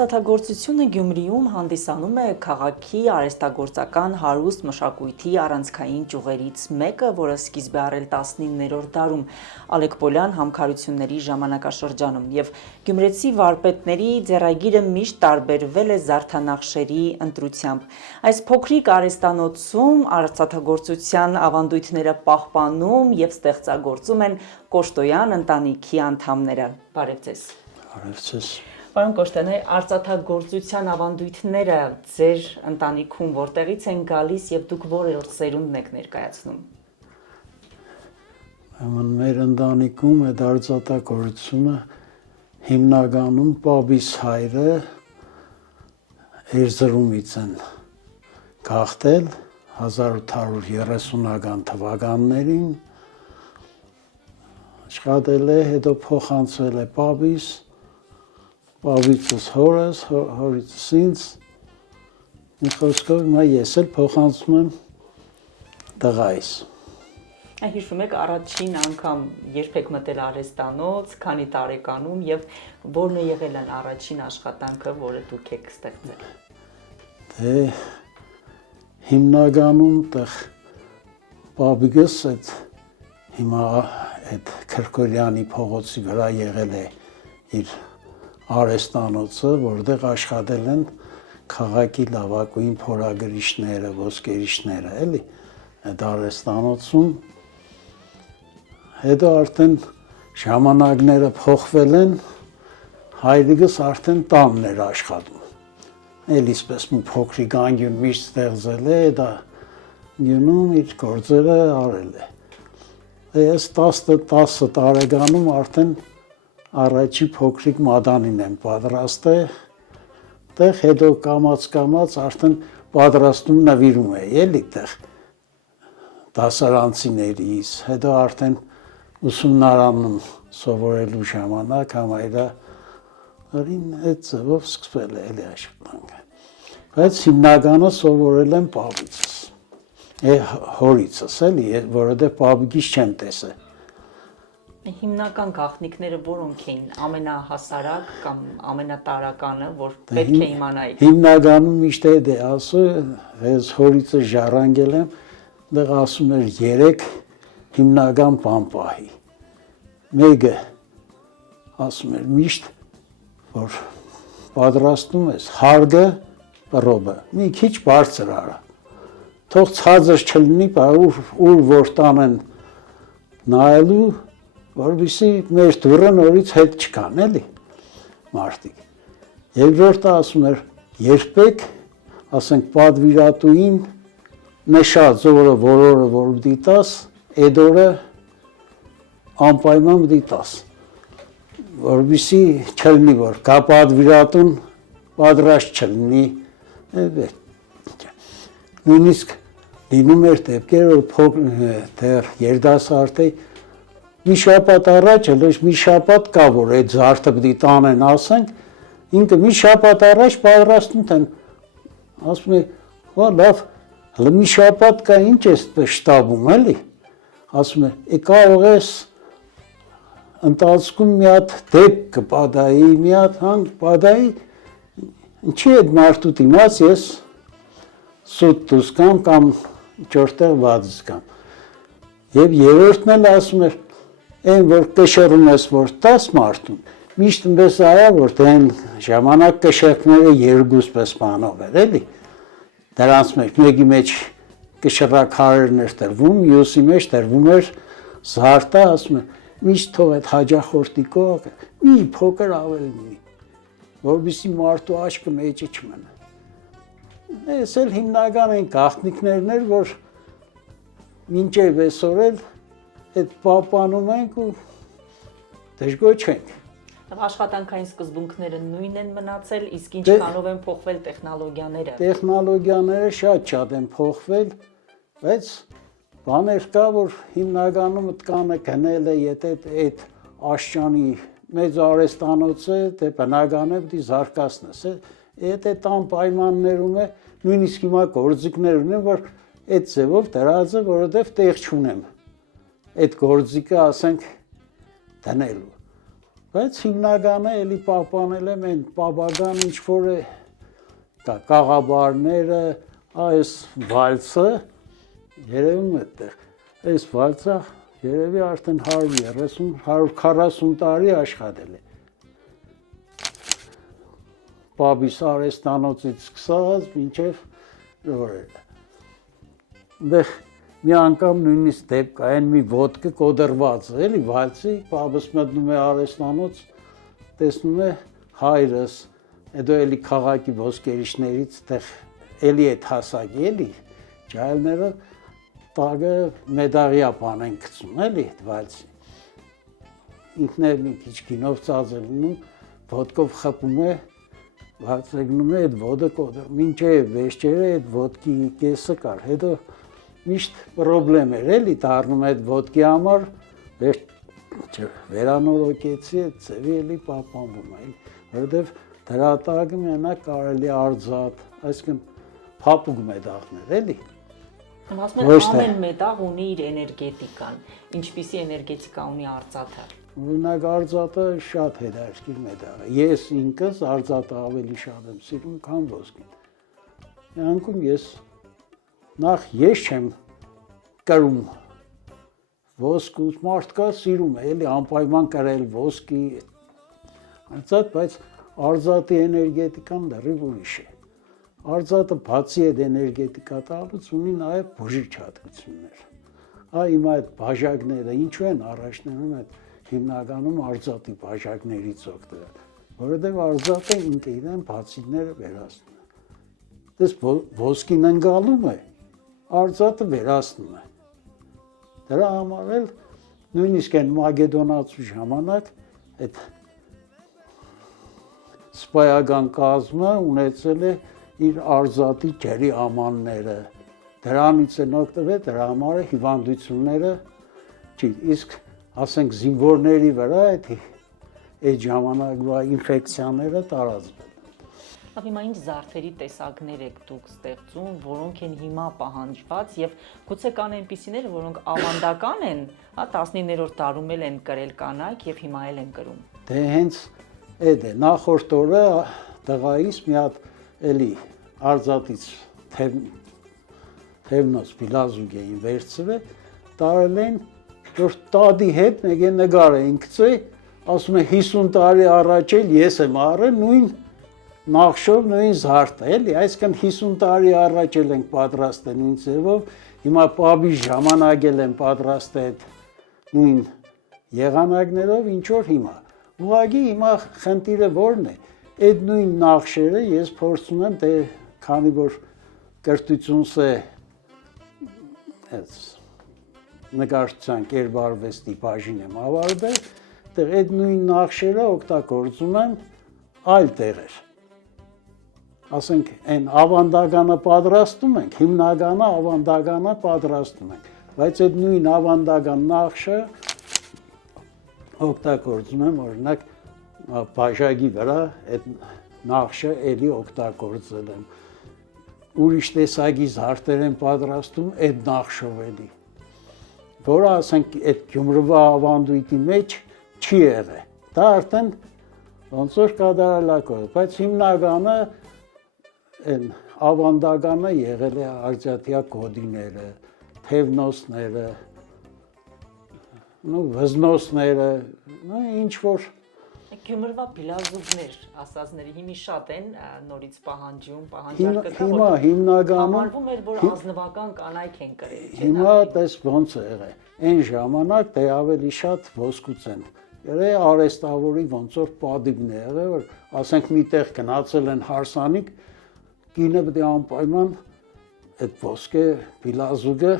Արծաթագործությունը Գյումրիում հանդիսանում է քաղաքի արհեստագործական հարուստ մշակույթի առանցքային ճյուղերից մեկը, որը սկիզբ է առել 19-րդ դարում Ալեկպոլյան համքարությունների ժամանակաշրջանում, և գյումրեցի վարպետների ձեռագիրը միշտ տարբերվել է զարդանախշերի ընտրությամբ։ Այս փոքրիկ արհեստանոցում արծաթագործության ավանդույթները պահպանում և ստեղծագործում են Կոշտոյան ընտանիքի անդամները։ Բարև ձեզ։ Բարև ձեզ։ Պարոն Կոշտոյան, արծաթագործության ավանդույթները ձեր ընտանիքում որտեղից են գալիս և դուք որերորդ սերունդն եք ներկայացնում։ Մեր ընտանիքում այդ արծաթագործությունը հիմնականում պապիս հայրը Էրզրումից են գաղթել 1830-ական թվականներին, աշխատել է, հետո փոխանցվել է պապիս, պապիցս հորս, հորիցս ինձ, մի խոսքով հիմա ես էլ փոխանցում եմ տղայիս։ Հիշում եք առաջին անգամ երբ եք մտել արհեստանոց, քանի տարեկանում և որն է եղել են առաջին աշխատանքը, որը դուք եք ստեղծել։ Դե հիմնականում տեղ պապիկս հիմա այդ Քրկորյանի փողոցի վրա եղել է իր արհեստանոցը, որտեղ աշխատել են քաղաքի լավագույն փորագրիչները, ոսկերիչները, էլի, այդ արհեստանոցում։ Հետո արդեն ժամանակները փոխվել են, հայրիկս արդեն տանն էր աշխատում։ Էլ իսպես մի փոքրիկ անկյուն միշտ ստեղծել է, դա գյունում իր գործերը արել է։ Ես 10 տարեկանում արդեն առաջի փոքրիկ մադանին եմ պատրաստել, տեղ հետո կամաց արդեն պատրաստում նվիրում է, էլի տեղ դասարանցիներիս, հետո արդեն ուսումնարանում սովորելու ժամանակ համայրա այդ ձևով սկսվել է էլի աշխատանքը։ Բայց հիմնականը սովորել եմ պապիցս, հորիցս էլի, որովհետև պապիկիս չեմ տեսել։ Հիմնական գաղտնիքները որոնք էին, ամենահասարակ կամ ամենատարականը, որ պետք է իմանայիք։ Հիմնականում միշտ է ասում, ես հորիցս ժառանգել եմ, դեղ ասում էր 3 հիմնական բան պահի։ Մեկը ասում էր միշտ, որ պատրաստում ես հարգը, պռոբը, մի քիչ բարձր արա, թող ցածր չլինի, ուր որ տանեն նայելու, որովհետեւ մեր դուրը նորից հետ չկան, էլի, մարդիկ։ Երկրորդը ասում էր, երբեք, ասենք, պատվիրատուին նշած օրը, որ դիտաս, այդ օրը անպայման դիտաս, որովհետեւ չլինի, որ կա պատվիրատուն պատրաստ չլինի, նույնիսկ լինում էր դեպքեր, որ երիտասարդ էի, մի շաբաթ առաջ, մի շաբաթ կա, որ այդ զարդը պիտի տանեն, ասենք, ինքը մի շաբաթ առաջ պատրաստում են, ասում է, լավ, մի շաբաթ կա, ինչ ես շտաբում, էլի, ասում է, կարող ես ընթացքում մի հատ դեպք կպատահի, մի հատ հանք պատահի, ինչի այդ մարդու դիմաց ես սուտ դուրս կամ ճորտեղ վազից կամ։ Եվ երրորդն էլ ասում էր, այն որ կշռում ես, որ 10 մարդուն, միշտ մպես այա, որ դեն ժամանակ կշռքները երկուսպես բանով էր, էլի, դրանց մեկի մեջ կշռաքարերն էր տրվում, մյուսի մեջ տրվում էր զարդը, ասում է, միշտ թող այդ հաջախորդի կողը, մի փոքր ավել լինի, որովհետեւ մարդու աչքը մեջը չմնա։ Ես էլ հիմնական այն գաղտնիքներն էր, որ մինչև այսօր էլ այդ պահպանում ենք ու դժգոհ չենք։ Աշխատանքային սկզբունքները նույն են մնացել, իսկ ինչքանով են փոխվել տեխնոլոգիաները։ Տեխնոլոգիաները շատ են փոխվել, բայց բաներ կա, որ հիմնականում տկանը գնել է, եթե այդ աշճանի մեծ արհեստանոցը, դե բնական է պիտի զարգացնես, եթե տան պայմաններում է, նույնիսկ հիմա գործիքներ ունեմ, որ այդ ձևով դրած է, որովհետև տեղ չունեմ այդ գործիքը, ասենք, դնելու։ Բայց հիմնականը էլի պահպանել եմ այն պապագան ինչ որ է կաղաբարները, այս վալսը երևում է այդտեղ։ Այս վալսը երևի արդեն 130-140 տարի աշխատել է։ Պապիս արհեստանոցից սկսած մինչև օրերը։ Դեռ մի անգամ նույնիսկ դեպք կա, այն մի ոտքը կոդրված է, էլի վալսի, պապս մտնում է արհեստանոց, տեսնում է հայրս, հետո էլի քաղաքի ոսկերիչներից տեղ էլի է հասակի, էլի ջահելները տագը մեդաղյա բան են գցում, էլի այդ վալսի։ Ինքն է մի քիչ գինով ծազել ունում, ոտքով խփում է, վալսը գնում է, այդ ոտը կոդր, մինչև վերջերը այդ ոտքի կեսը կար, հետո միշտ պրոբլեմ էր, էլի դառնում այդ ոտքի համար, վերանորոգեցի այդ ձևի էլի պահպանվում է, որովհետև դրա տակը մենակ կարելի արձատ, այսինքն փափուկ մեդաղներ, էլի։ Ասում են ամեն մեդաղ ունի իր էներգետիկան, ինչպիսի էներգետիկա ունի արծաթը։ Օրինակ արծաթը շատ հետաքրքիր մեդաղ է։ Ես ինքս արծաթը ավելի շատ եմ սիրում, քան ոսկին։ Անկում ես նախ ես չեմ կրում ոսկու, մարդկա սիրում է, էլի անպայման կրել ոսկի արծաթ, բայց արծաթի էներգետիկան լրիվ ուրիշ է։ Արծաթը բացի այդ էներգետիկա տալուց ունի նաև բուժիչ հատկություններ։ Հիմա այդ բաժակները ինչու են առաջներում այդ հիմնականում արծաթի բաժակներից օգտվել, որովհետև արծաթը ինքը իրեն բացիները վերացնում է։ Դες ոսկին ընկալում է, արծաթը վերացնում է։ Դրա համար էլ նույնիսկ այն մագեդոնացու ժամանակ այդ սպայական կազմը ունեցել է իր արծաթի ջրի ամանները, դրանից են օգտվել, դրա համար հիվանդությունները չի, իսկ ասենք զինվորների վրա այդ ժամանակվա ինֆեկցիաները տարածվել։ Հիմա ինչ զարդերի տեսակներ եք դուք ստեղծում, որոնք են հիմա պահանջված եւ գուցե կան այնպիսիներ, որոնք ավանդական են, 19-րդ դարում էլ են կրել կանայք եւ հիմա էլ են կրում։ Դե հենց այդ է, նախորդ օրը տղայիս մի հատ էլի արծաթից թևնոց բիլազուկ էին վերցրել, տարել են, որ տադի հետ մեկ է նգար էին գցել, ասում է 50 տարի առաջ էլ ես եմ առել նույն նախշով նույն զարդը, էլի, այսինքն 50 տարի առաջ էլ ենք պատրաստել նույն ձևով, հիմա պապի ժամանակ էլ են պատրաստել այդ նույն եղանակներով, ինչ որ հիմա։ Ուղղակի հիմա խնդիրը որն է, այդ նույն նախշերը ես փորձում եմ, դե քանի որ կրթությունս է նկարչության կերպարվեստի բաժին եմ ավարտել, դեռ այդ նույն նախշերը օգտագործում եմ այլ տեղեր։ Ասենք, այն ավանդականը պատրաստում ենք, հիմնականը ավանդականը պատրաստում ենք, բայց այդ նույն ավանդական նախշը օգտագործում եմ, օրինակ, բաժակի վրա այդ նախշը էլի օգտագործել եմ, ուրիշ տեսակի զարդեր են պատրաստում այդ նախշով էլի, որը, ասենք, այդ Գյումրվա ավանդույթի մեջ չի եղել, դա արդեն ոնց որ կատարելակով, բայց հիմնականը այն ավանդականը եղել է արծաթյա գոդիները, թևնոսները, վզնոսները, ինչ որ Գյումրվա բիլազուկներ ասածների հիմի շատ են նորից պահանջում, հիմա հիմնականում համարվում էր, որ ազնվական կանայք են կրել, չէ՞։ Հիմա տես ոնց է եղել, այն ժամանակ դե ավելի շատ ոսկուց են եղել, արհեստավորի ոնց որ պատիվն է եղել, որ ասենք միտեղ գնացել են հարսանիք, կինը պետք է անպայման այդ ոսկե բիլազուկը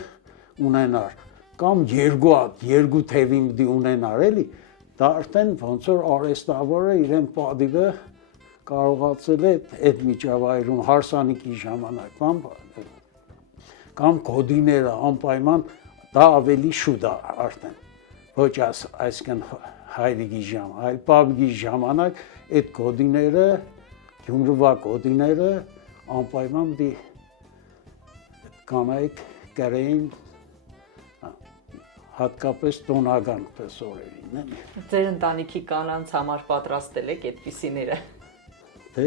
ունենար, կամ երկու թևի պետք է ունենար, էլի, դա արդեն ոնց որ արհեստավորը իրեն պատիվը կարողացել է այդ միջավայրում հարսանիքի ժամանակ կամ գոդիները անպայման դա ավելի շուտ է արդեն, ոչ այսքան հայրիկի ժամանակ, այլ պապիկի ժամանակ այդ գոդիները, Գյումրվա գոդիները անպայման կանայք կրեին հատկապես տոնական պես օրերին էլի։ Ձեր ընտանիքի կանանց համար պատրաստել եք այդպիսիները։ Դե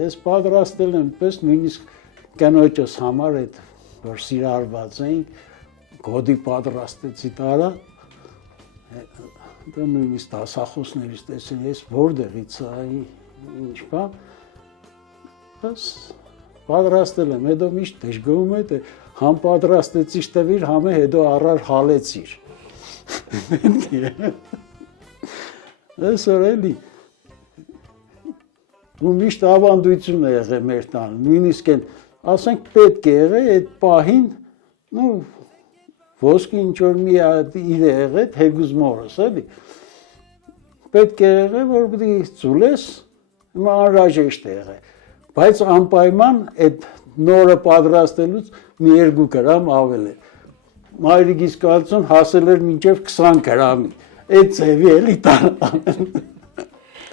ես պատրաստել եմ պես նույնիսկ կնոջս համար այդ որ սիրարված էինք գոդի պատրաստեցի տարա դա նույնիսկ դասախոսներից տեսել ես որտեղից է ինչ բան բս պատրաստել եմ հետո միշտ դժգոհում է թե համ պատրաստեցիր տվիր համ հետո առար հալեցիր այսօր էլի ու միշտ ավանդություն է եղել մեր տանը նույնիսկ են ասենք պետք է եղել այդ պահին նու ոսկի ինչ որ մի իր եղել հեգուզ մորս էլի պետք է եղել որ պիտի ծուլես հիմա անհրաժեշտ է եղել բայց անպայման այդ նորը պատրաստելուց մի 2 գրամ ավել է մայրիկիս կարծում հասել էր մինչև 20 գրամի այդ ձևի էլի տան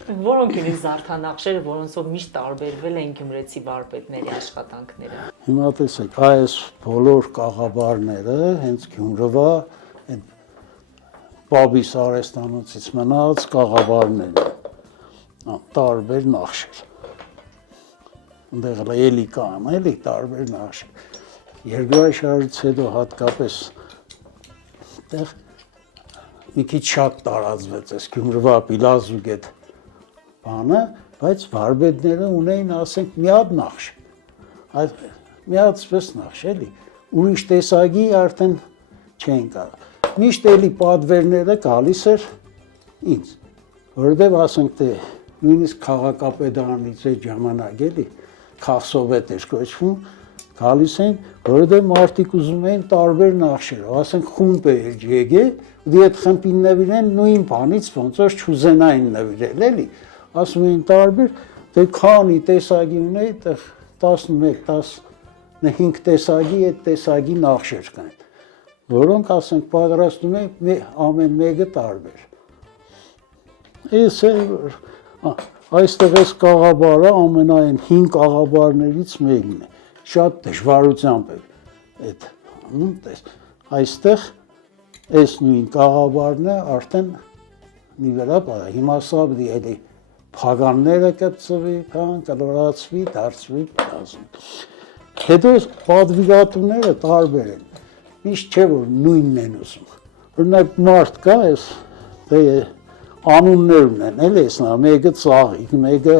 Որոնք են զարդանախշերը, որոնցով միշտ տարբերվել են գյումրեցի վարպետների աշխատանքները։ Հիմա տեսեք, այս բոլոր կաղաբարները հենց Գյումրվա այդ Պաբիս արհեստանոցից մնաց կաղաբարներ են, տարբեր նախշեր։ Այնտեղ էլի կան, էլի տարբեր նախշեր։ Երկրորդ շարժից հետո հատկապես այդտեղ մի քիչ շատ տարածվեց այս Գյումրվա Պիլազուգետ բանը, բայց վարպետները ունեին, ասենք, մի հատ նախշ, մի հատ սպես նախշ, էլի, ուրիշ տեսակի արդեն չեն կարող։ Միշտ էլի պատվերները գալիս էր ինձ, որովհետև ասենք, թե նույնիսկ քաղաքապետարանից այդ ժամանակ էլի, քաղսովետ էր կոչվում, գալիս են, որովհետև մարդիկ ուզում էին տարբեր նախշեր, ասենք, խումբ է եկել, ու այդ խմբին նվիրեն նույն բանից, ոնց որ չուզենային նվիրել, էլի, ասում էին տարբեր, դե քանի տեսակի ունեի, 11-15 տեսակի այդ տեսակի նախշեր կային, որոնք ասենք պատրաստում են ամեն մեկը տարբեր։ Այստեղ այս կաղաբարը ամենայն 5 կաղաբարներից մեկն է, շատ դժվարությամբ է այստեղ այս նույն կաղաբարն է արդեն մի վերա պարա, հիմա սա բդի էլի փագանները կպցվի, կլորացվի, դարձվի ասում։ Հետո պատվիրատուները տարբեր են, միշտ չէ որ նույնն են ուզում։ Օրինակ մարդ կա, դե անուններ ունեն, էլի էսնա, մեկը ծաղիկ, մեկը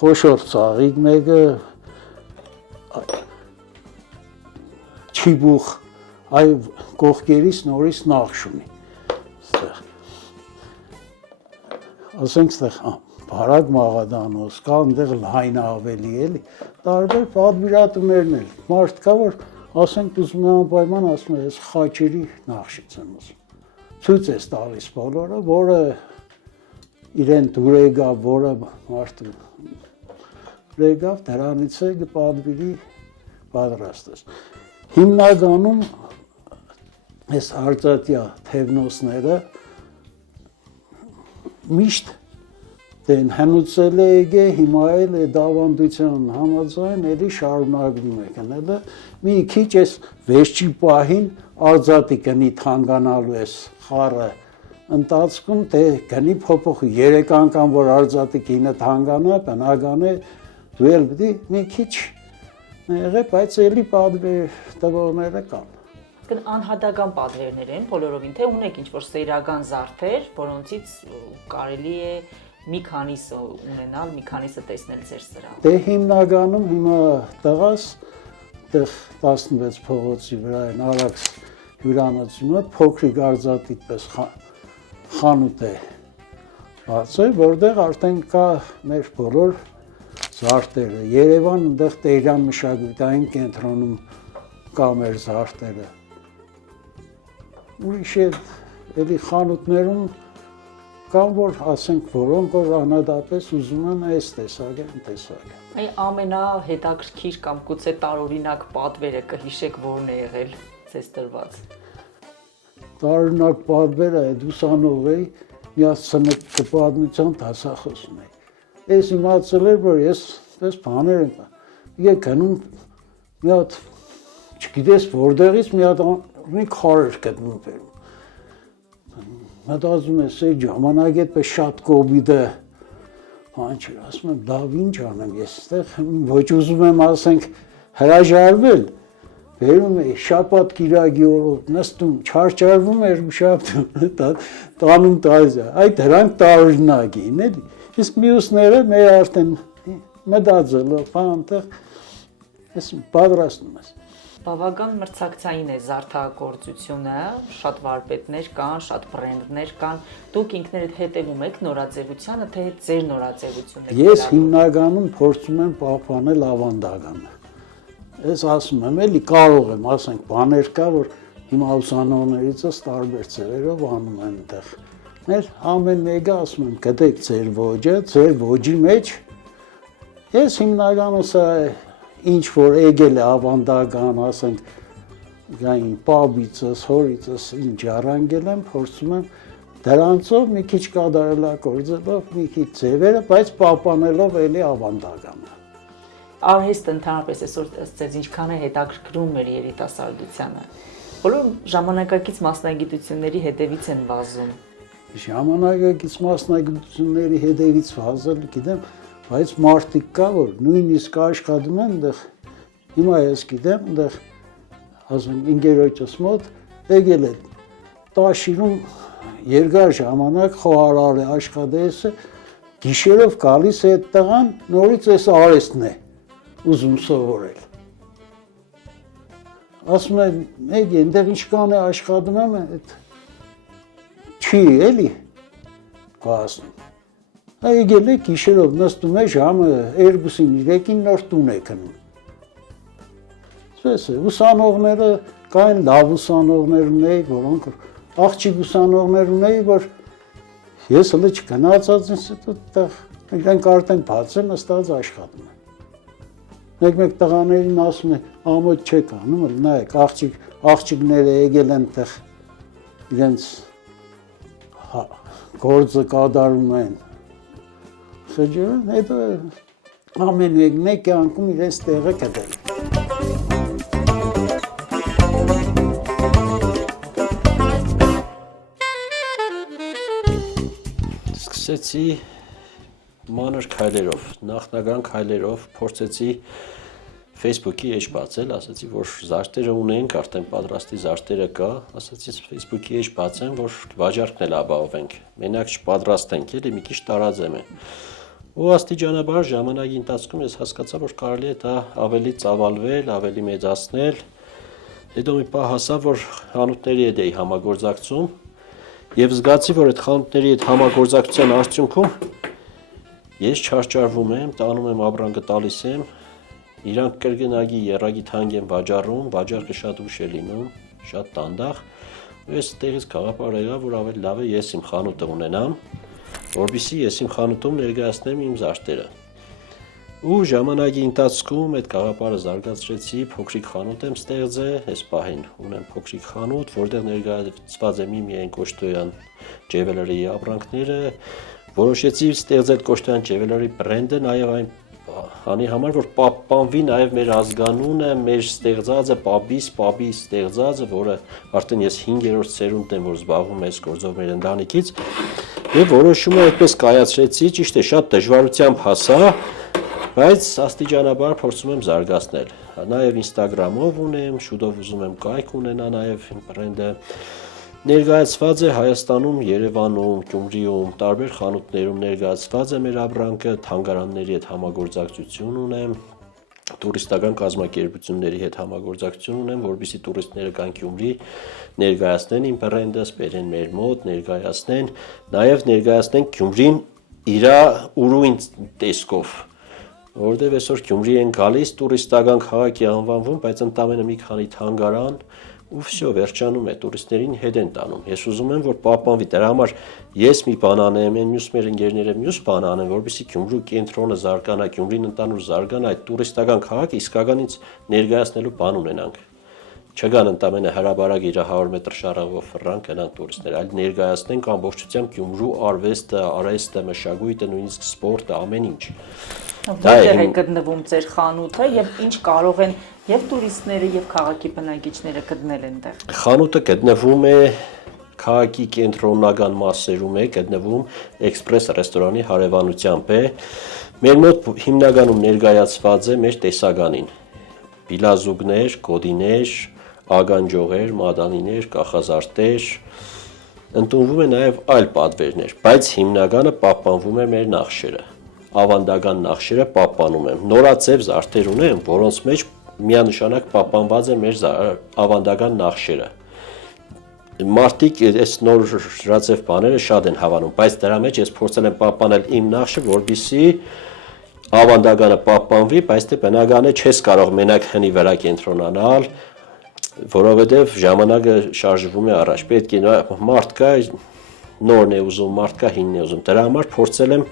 խոշոր ծաղիկ, մեկը չիբուխ, այ կողքերից նորից նախշ ունի։ Ասենք ստեղ բարակ մաղադանոց կա, այնտեղ լայնը ավելի էլի, տարբեր պատվիրատուներն էլ, մարդ կա, որ ասենք ուզում է անպայման, ասում է, ես խաչերի նախշից եմ ուզում։ Ցույց ես տալիս բոլորը, որը իրեն դուր եկավ, որը մարդը եկավ, դրանից է կպատվիրի պատրաստես։ Հիմնականում այս արծաթյա թևնոցները միշտ դեն հնուցել է եկե, հիմա էլ է դավանդության համաձայն էլի շարունակվում է կնելը, մի քիչ ես վերջի պահին արծաթի կնի թանկանալու ես խառը ընտածքում, թե կնի փոփոխի 3 անգամ, որ արծաթի կինը թանկանա, բնական է, դու էլ պիտի մի քիչ եղե, բայց էլի պատվեր տվողները կան։ Անհատական պատվերներ են բոլորովին, թե ունեք ինչ-որ սերական զարդեր, որոնցից կարելի է մի քանիսը ունենալ, մի քանիսը տեսնել ձեր սրահում։ Դե հիմնականում հիմա տղաս, տեղ 16 փողոցի վրա են Արաքս հյուրանոցի մոտ փոքրիկ արծաթի պես խանութ է բացել, որտեղ արդեն կա մեր բոլոր զարդերը։ Երևան այնտեղ Տերյան մշակութային կենտրոնում կա մեր զարդերը։ Ուրիշ էլի խանութներում կան, որ ասենք, որոնք որ անհատապես ուզում են այս տեսակը, տեսակը։ Այ ամենահետաքրքիր կամ գուցե տարօրինակ պատվերը կհիշեք, որն է եղել ձեզ տրված։ Տարօրինակ պատվերը այդ ուսանող էի, մի հատ պատմության դասախոսն էի։ Ես իմացել էր, որ ես պես բաներ եմ գնում մի հատ չգիտես որտեղից մի հատ մի քարեր գտնում բերում։ Մտածում ես, այդ ժամանակ այդպես շատ կոպիտ է, բան չէ, ասում եմ, լավ ինչ անեմ, ես այդտեղ ոչ ուզում եմ ասենք հրաժարվել, բերում էի շաբաթ կիրակի օրով նստում, չարչարվում էր շաբաթ, տանում տալիս, այդ դրանք տարօրինակ էին, էլի։ Իսկ մյուսները մեր արդեն մտածելով, այնտեղ ես պատրաստում ես։ Բավական մրցակցային է զարդարագործությունը, շատ վարպետներ կան, շատ բրենդներ կան։ Դուք ինքներդ հետևում եք նորաձևությանը, թե ձեր նորաձևությունը։ Ես հիմնականում փորձում եմ պահպանել ավանդականը։ Ես ասում եմ, էլի կարող եմ, ասենք, բաներ կա, որ հիմա ուսանողներիցս տարբեր ձևերով անում են այդտեղ։ Մեր ամեն մեկը ասում եմ, գտեք ձեր ոճը, ձեր ոճի մեջ։ Ես հիմնականում սա ինչ որ եկել է ավանդական, ասենք, գային պաբիցս, հորիցս ինչ առանգել եմ, փորձում եմ դրանցով մի քիչ կատարելագործելով, մի քիչ ձևերը, բայց պահպանելով էլի ավանդականը։ Արհեստը ընդհանրապես այսօր ըստ ինչքան է հետաքրքրում մեր երիտասարդությանը։ Բոլոր ժամանակակից մասնագիտությունների հետևից են վազում։ Ժամանակակից մասնագիտությունների հետևից վազել, գիտեմ, բայց մարդիկ կա, որ նույնիսկ աշխատում են այնտեղ, հիմա ես գիտեմ, այնտեղ ասում ինգերոջս մոտ եկել է տաշիրում երկար ժամանակ խոհարար է աշխատես է, գիշերով գալիս է այդ տղան, նորից այս արհեստն է ուզում սովորել։ Ասում եմ, մեկ այնտեղ ինչքան է աշխատում եմ, այդ չի էլի ասում։ Եկել է գիշերով նստում է ժամը 2-ին 3-ին նոր տուն է գնում։ Սպես է, ուսանողները կային լավ ուսանողներ ունեի, որոնք աղջիկ ուսանողներ ունեի, որ ես հələ չգնացած ինստիտուտ, իրենք արդեն բաց են նստած աշխատում են։ Մեկ տղաներին ասում է, ամոթ չեք անում, նայեք, աղջիկները եկել են տեղ, իրենց գործը կատարում են։ Խջերն, հետո ամեն մեկն է կյանքում իրենց տեղը գտել։ Սկսեցի մանր քայլերով, նախնական քայլերով փորձեցի Facebook-ի էջ բացել, ասացի, որ զարդերը ունենք, արդեն պատրաստի զարդերը կա, ասացի Facebook-ի էջ բացեմ, որ վաճառքն էլ ապահովենք, մենակ չպատրաստենք, էլի մի քիչ տարածեմ է։ Ու աստիճանաբար ժամանակի ընթացքում ես հասկացա, որ կարելի է դա ավելի ծավալվել, ավելի մեծացնել։ Հետո մի պահ հասա, որ խանութների հետ էի համագործակցում եւ զգացի, որ այդ խանութների հետ համագործակցության արդյունքում ես չարչարվում եմ, տանում եմ ապրանքը տալիս եմ, իրանք կրկնակի եռագի թանկ են վաճառում, վաճառքը շատ ուշ է լինում, շատ տանդաղ, ու ես տեղից գաղափար եղա, որ ավելի լավ է ես իմ խանութը ունենամ, որպեսզի ես իմ խանութում ներկայացնեմ իմ զարդերը։ Ու ժամանակի ընթացքում այդ գաղափարը զարգացրեցի, փոքրիկ խանութ եմ ստեղծել, այս պահին ունեմ փոքրիկ խանութ, որտեղ ներկայացված է միայն Կոշտոյան ջևելերի ապրանքները, որոշեցի ստեղծել Կոշտոյան ջևելերի բրենդը նաև անի համար, որ պահպանվի նաև մեր ազգանունը, մեր ստեղծածը, պաբի ստեղծածը, որը արդեն ես 5-րդ սերունդն եմ, որ զբաղվում եմ այս գործով մեր ընտանիքից, եւ որոշումը այդպես կայացրեցի, ճիշտ է, շատ դժվարությամբ հասա, բայց աստիճանաբար փորձում եմ զարգացնել։ Նաև Instagram-ով ունեմ, շուտով ուզում եմ կայք ունենա նաև բրենդը։ Ներկայացված է Հայաստանում, Երևանում, Գյումրիում, տարբեր խանութներում ներկայացված է մեր ապրանքը, թանգարանների հետ համագործակցություն ունեմ, տուրիստական կազմակերպությունների հետ համագործակցություն ունեմ, որպեսզի տուրիստները գան Գյումրի, ներկայացնեն իմ բրենդը, սպերեն մեր մոտ, ներկայացնեն, նաև ներկայացնեն Գյումրին իր ուրույն տեսքով, որովհետև այսօր Գյումրի են գալիս, տուրիստական քաղաք է անվանվում, բայց ընդամենը մի քանի թանգարան ու վсё վերջանում է, տուրիստներին հետ են տանում։ Ես ուզում եմ, որ պահպանվի, դրա համար ես մի բան անեմ, այն մյուս մեր ընկերները մյուս բան անեն, որպեսզի Գյումրու կենտրոնը զարգանա, Գյումրին ընդանուր զարգանա, այդ տուրիստական քաղաքը իսկականից ներկայացնելու բան ունենանք։ Չգան ընդամենը հրաբարակ իր 100 մետր շարավով ֆռան գնան տուրիստներ, այլ ներկայացնենք ամբողջությամբ Գյումրու արվեստը, արհեստը, մշակույթը, նույնիսկ սպորտը, ամեն ինչ։ Որտեղ է գտնվում ձեր խանութը եւ ինչ կարող են Եվ տուրիստները եւ քաղաքի բնակիչները գտնել են տեղ։ Խանութը գտնվում է քաղաքի կենտրոնական մասերում է գտնվում էքսպրես ռեստորանի հարևանությամբ է։ Մեր մոտ հիմնականում ներկայացված է մեր տեսականին։ Բիլազուկներ, գոդիներ, ագանջողեր, մադանիներ, կախազարդեր, ընդունվում է նաև այլ պատվերներ, բայց հիմնականը պահպանվում է մեր նախշերը։ Ավանդական նախշերը պահպանում են։ Նորաձև զարդեր ունեն, որոնց մեջ միանշանակ պահպանված է մեր ավանդական նախշերը։ Մարդիկ այս նորաձև բաները շատ են հավանում, բայց դրա մեջ ես փորձել եմ պահպանել իմ նախշը, որպեսզի ավանդականը պահպանվի, բայց դե բնական է չես կարող մենակ հնի վրա կենտրոնանալ, որովհետև ժամանակը շարժվում է առաջ։ Պետք է մարդ կա նորն է ուզում, մարդ կա հինն է ուզում։ Դրա համար փորձել եմ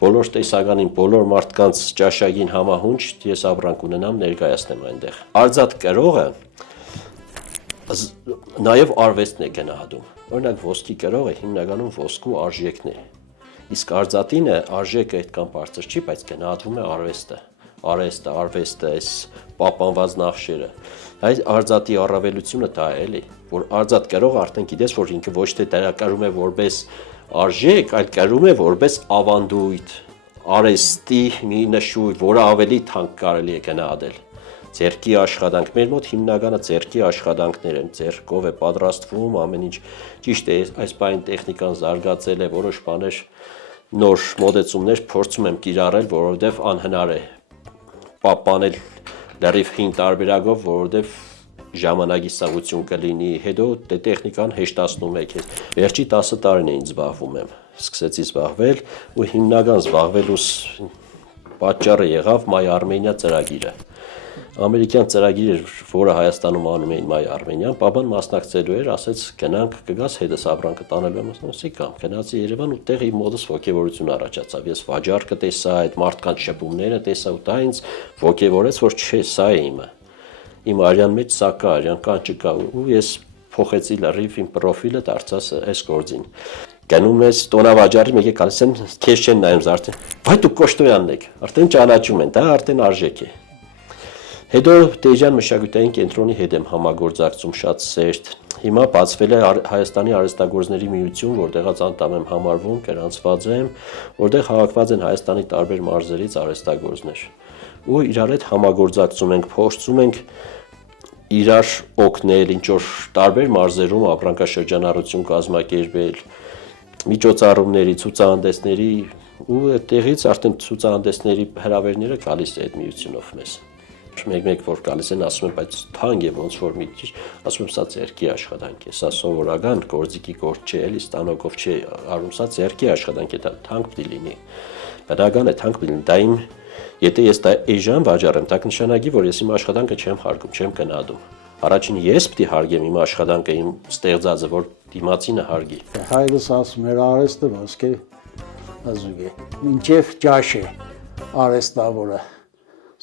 բոլոր տեսականին, բոլոր մարդկանց ճաշակին համահունչ ես ապրանք ունենամ ներկայացնեմ այնտեղ։ Արձած կրողը նաև արվեստն է գնահատում։ Օրինակ ոսկի կրողը հիմնականում ոսկու արժեքն է։ Իսկ արձատինը արժեքը այդքան բարձր չի, բայց գնահատվում է արվեստը, այս պահպանված նախշերը։ Այս արձատի առավելությունը դա է, էլի, որ արձատ կրողը արդեն գիտես, որ ինքը ոչ թե դրա կրում է որպես արժեք, այլ կրում է որպես ավանդույթ, արեստի մի նշույլ, որը ավելի թանկ կարելի է գնահատել։ Ձեռքի աշխատանք, մեր մոտ հիմնականը ձեռքի աշխատանքներ են, ձեռքով է պատրաստվում, ամեն ինչ ճիշտ է, այս բային տեխնիկան զարգացել է, որոշ բաներ նոր մոդեցումներ փորձում եմ կիրառել, որովհետև անհնար է պահպանել լրիվ հին տարբերակով, որովհետև ժամանակի սաղություն կլինի, հետո տեխնիկան հեշտացնում է քեզ։ Վերջի 10 տարին էին զբաղվում եմ, սկսեցի զբաղվել ու հիմնական զբաղվելուս պատճառը եղավ My Armenia ծրագիրը։ Ամերիկյան ծրագիր էր, որը Հայաստանում անում էին My Armenian, պապան մասնակցելու էր, ասեց գնանք կգաս հետս ապրանքը տանելու եմ, ասեցի կամ գնացի Երևան ու տեղի մոտս ոգևորություն առաջացավ։ Ես վաճառքը տեսա, այդ մարդկանց շփումները տեսա ու դա ինձ ոգևորեց, որ չէ, սա է իմը։ Իմ արյան մեջ սա կա, արյան կան չկա ու ես փոխեցի լրիվ իմ պրոֆիլը դարձա այս գործին։ Գնում ես տոնավաճառի մեկը գալիս են, քեզ չեն նայում զարդեն։ Բայ դու Կոշտոյանն եք, արդեն ճանաչում են, դա արդեն արժեք է։ Հետո Տեժյան մշակութային կենտրոնի հետ եմ համագործակցում շատ սերտ։ Հիմա բացվել է Հայաստանի արհեստագործների միություն, որտեղაც անդամ եմ համարվում, գրանցված եմ, որտեղ հավաքված են Հայաստանի տարբեր մարզերից արհեստագործներ։ Ու իրար հետ համագործակցում ենք, փորձում ենք իրար օգնել, ինչ որ տարբեր մարզերում ապրանքաշրջանառություն կազմակերպել, միջոցառումների, ցուցահանդեսների ու այդտեղից արդեն ցուցահանդեսների հրավերները գալիս է այդ միությունով մեզ։ Մեկ որ գալիս են ասում են, բայց թանկ է ոնց որ մի քիչ, ասում եմ, սա ձեռքի աշխատանք է, սա սովորական գործիքի գործ չէ, էլի ստանոկով չէ, արում սա ձեռքի աշխատանք է, դա թանկ պիտի լինի։ Բնական է թանկ պիտի լինի, դա իմ, եթե ես դա էժան վաճառեմ, դա կնշանակի, որ ես իմ աշխատանքը չեմ հարգում, չեմ գնահատում։ Առաջին ես պիտի հարգեմ իմ աշխատանքը, իմ ստեղծածը, որ դիմացինը հարգի։ Հայրս ասում էր արեստը ոսկե ազուգ է, մինչև ճաշ է արեստավորը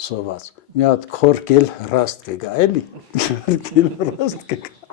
սոված։ Մի հատ քորկել ռաստ կգա, էլի։ Քորկել ռաստ կգա։